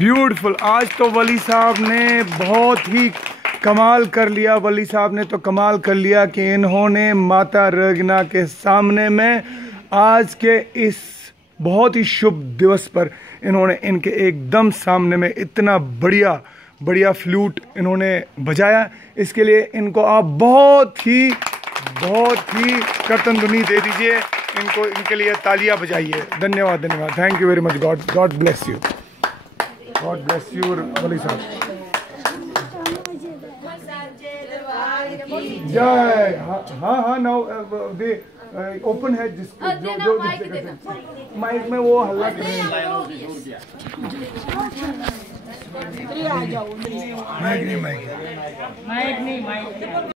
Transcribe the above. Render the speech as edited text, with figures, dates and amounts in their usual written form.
Beautiful. आज तो वली साहब ने बहुत ही कमाल कर लिया। वली साहब ने तो कमाल कर लिया कि इन्होंने माता रगना के सामने में आज के इस बहुत ही शुभ दिवस पर इन्होंने इनके एकदम सामने में इतना बढ़िया फ्लूट इन्होंने बजाया। इसके लिए इनको आप बहुत ही कर्तन ध्वनि दे दीजिए इनको, इनके लिए तालियां बजाइए। धन्यवाद धन्यवाद। Thank you very much. God bless you. God bless you Wali साहब। जय। हाँ नाउ दे ओपन है जिसको जो माइक में वो हल्ला कर रहे हैं। माइक नहीं